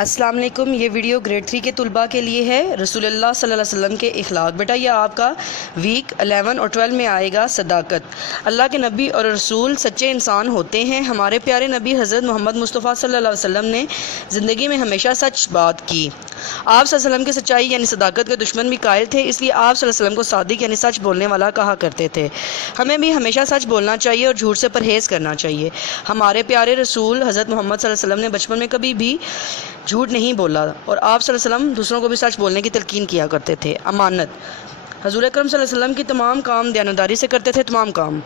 السلام علیکم۔ یہ ویڈیو گریڈ 3 کے طلباء کے لیے ہے۔ رسول اللہ صلی اللہ علیہ وسلم کے اخلاق۔ بیٹا یہ آپ کا ویک 11 اور 12 میں آئے گا۔ صداقت۔ اللہ کے نبی اور رسول سچے انسان ہوتے ہیں۔ ہمارے پیارے نبی حضرت محمد مصطفیٰ صلی اللہ علیہ وسلم نے زندگی میں ہمیشہ سچ بات کی۔ آپ صلی اللہ علیہ وسلم کی سچائی یعنی صداقت کے دشمن بھی قائل تھے، اس لیے آپ صلی اللہ علیہ وسلم کو صادق یعنی سچ بولنے والا کہا کرتے تھے۔ ہمیں بھی ہمیشہ سچ بولنا چاہیے اور جھوٹ سے پرہیز کرنا چاہیے۔ ہمارے پیارے رسول حضرت محمد صلی اللہ علیہ وسلم نے بچپن میں کبھی بھی جھوٹ نہیں بولا اور آپ صلی اللہ علیہ وسلم دوسروں کو بھی سچ بولنے کی تلقین کیا کرتے تھے۔ امانت۔ حضور اکرم صلی اللہ علیہ وسلم کی تمام کام دیانتداری سے کرتے تھے۔ تمام کام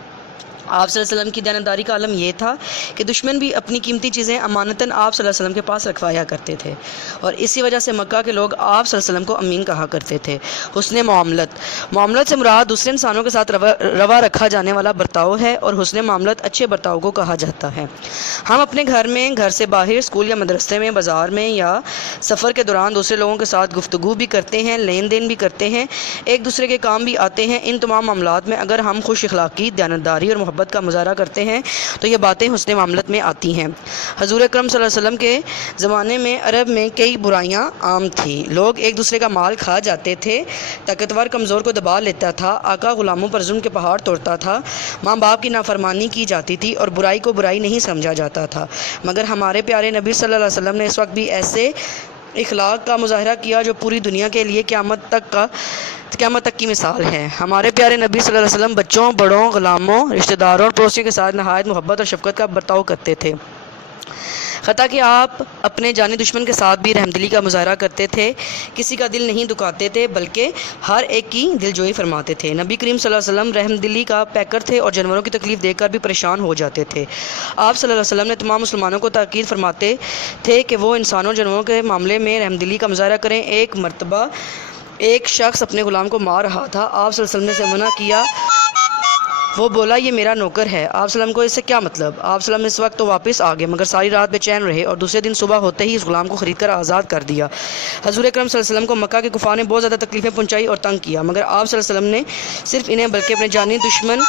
آپ صلی اللہ علیہ وسلم کی دیانتداری کا عالم یہ تھا کہ دشمن بھی اپنی قیمتی چیزیں امانتاً آپ صلی اللہ علیہ وسلم کے پاس رکھوایا کرتے تھے اور اسی وجہ سے مکہ کے لوگ آپ صلی اللہ علیہ وسلم کو امین کہا کرتے تھے۔ حسن معاملت۔ معاملت سے مراد دوسرے انسانوں کے ساتھ روا رکھا جانے والا برتاؤ ہے اور حسن معاملت اچھے برتاؤ کو کہا جاتا ہے۔ ہم اپنے گھر میں، گھر سے باہر، اسکول یا مدرسے میں، بازار میں یا سفر کے دوران دوسرے لوگوں کے ساتھ گفتگو بھی کرتے ہیں، لین دین بھی کرتے ہیں، ایک دوسرے کے کام بھی آتے ہیں۔ ان تمام معاملات میں اگر ہم خوش اخلاقی، دیانتداری اور محبت کا مظاہرہ کرتے ہیں تو یہ باتیں حسن معاملت میں آتی ہیں۔ حضور اکرم صلی اللہ علیہ وسلم کے زمانے میں عرب میں کئی برائیاں عام تھیں۔ لوگ ایک دوسرے کا مال کھا جاتے تھے، طاقتور کمزور کو دبا لیتا تھا، آقا غلاموں پر ظلم کے پہاڑ توڑتا تھا، ماں باپ کی نافرمانی کی جاتی تھی اور برائی کو برائی نہیں سمجھا جاتا تھا۔ مگر ہمارے پیارے نبی صلی اللہ علیہ وسلم نے اس وقت بھی ایسے اخلاق کا مظاہرہ کیا جو پوری دنیا کے لیے قیامت تک کی مثال ہے۔ ہمارے پیارے نبی صلی اللہ علیہ وسلم بچوں، بڑوں، غلاموں، رشتہ داروں اور پڑوسیوں کے ساتھ نہایت محبت اور شفقت کا برتاؤ کرتے تھے، حتیٰ کہ آپ اپنے جانی دشمن کے ساتھ بھی رحمدلی کا مظاہرہ کرتے تھے، کسی کا دل نہیں دکھاتے تھے بلکہ ہر ایک کی دلجوئی فرماتے تھے۔ نبی کریم صلی اللہ علیہ وسلم رحمدلی کا پیکر تھے اور جانوروں کی تکلیف دیکھ کر بھی پریشان ہو جاتے تھے۔ آپ صلی اللہ علیہ وسلم نے تمام مسلمانوں کو تاکید فرماتے تھے کہ وہ انسانوں اور جانوروں کے معاملے میں رحمدلی کا مظاہرہ کریں۔ ایک مرتبہ ایک شخص اپنے غلام کو مار رہا تھا، آپ صلی اللہ علیہ وسلم نے اسے منع کیا۔ وہ بولا یہ میرا نوکر ہے۔ آپ صلی اللہ علیہ وسلم کو اس سے کیا مطلب؟ آپ صلی اللہ علیہ وسلم اس وقت تو واپس آ گئے مگر ساری رات بے چین رہے اور دوسرے دن صبح ہوتے ہی اس غلام کو خرید کر آزاد کر دیا۔ حضور اکرم صلی اللہ علیہ وسلم کو مکہ کے کفار نے بہت زیادہ تکلیفیں پہنچائی اور تنگ کیا، مگر آپ صلی اللہ علیہ وسلم نے صرف انہیں بلکہ اپنے جانی دشمن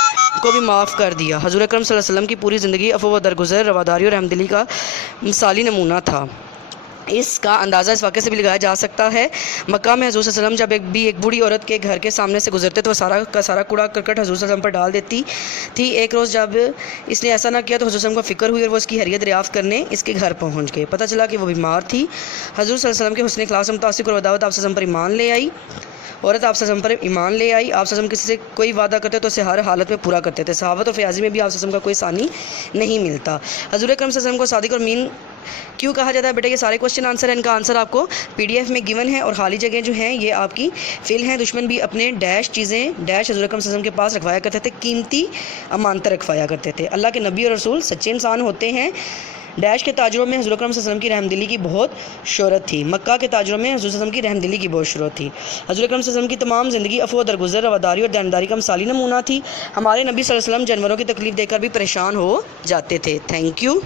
کو بھی معاف کر دیا۔ حضور اکرم صلی اللہ علیہ وسلم کی پوری زندگی عفو و درگزر، رواداری اور رحمدلی کا مثالی نمونہ تھا۔ اس کا اندازہ اس واقعے سے بھی لگایا جا سکتا ہے۔ مکہ میں حضور صلی اللہ علیہ وسلم جب ایک بوڑھی عورت کے گھر کے سامنے سے گزرتے تو وہ سارا کوڑا کرکٹ حضور صلی اللہ علیہ وسلم پر ڈال دیتی تھی۔ ایک روز جب اس نے ایسا نہ کیا تو حضور صلی اللہ علیہ وسلم کو فکر ہوئی اور وہ اس کی خیریت دریافت کرنے اس کے گھر پہنچ گئے۔ پتہ چلا کہ وہ بیمار تھی۔ حضور صلی اللہ علیہ وسلم کے حسن اخلاق سے متاثر اور دعوت آپ صلی اللہ علیہ وسلم پر ایمان لے آئی۔ عورت آپ صلی اللہ علیہ وسلم پر ایمان لے آئی۔ آپ صلی اللہ علیہ وسلم کسی سے کوئی وعدہ کرتے تو اسے ہر حالت میں پورا کرتے تھے۔ صحابت اور فیاضی میں بھی آپ صلی اللہ علیہ وسلم کا کوئی ثانی نہیں ملتا۔ حضور اکرم صلی اللہ علیہ وسلم کو صادق اور امین کیوں کہا جاتا ہے؟ بیٹا یہ سارے کوشچن آنسر ہیں، ان کا آنسر آپ کو PDF میں گیون ہے اور خالی جگہیں جو ہیں یہ آپ کی فل ہیں۔ دشمن بھی اپنے ڈیش چیزیں ڈیش حضور اکرم صلی اللہ علیہ وسلم کے پاس رکھوایا کرتے تھے، قیمتی امانتیں رکھوایا کرتے تھے۔ اللہ کے نبی اور رسول سچے انسان ہوتے ہیں۔ ڈیش کے تاجروں میں حضور اکرم صلی اللہ علیہ وسلم کی رحمدلی کی بہت شہرت تھی۔ مکہ کے تاجروں میں حضور صلی اللہ علیہ وسلم کی رحمدلی کی بہت شہرت تھی۔ حضور اکرم صلی اللہ علیہ وسلم کی تمام زندگی عفو و درگزر، رواداری اور دیانتداری کا مثالی نمونہ تھی۔ ہمارے نبی صلی اللہ علیہ وسلم جانوروں کی تکلیف دیکھ کر بھی پریشان ہو جاتے تھے۔ Thank you.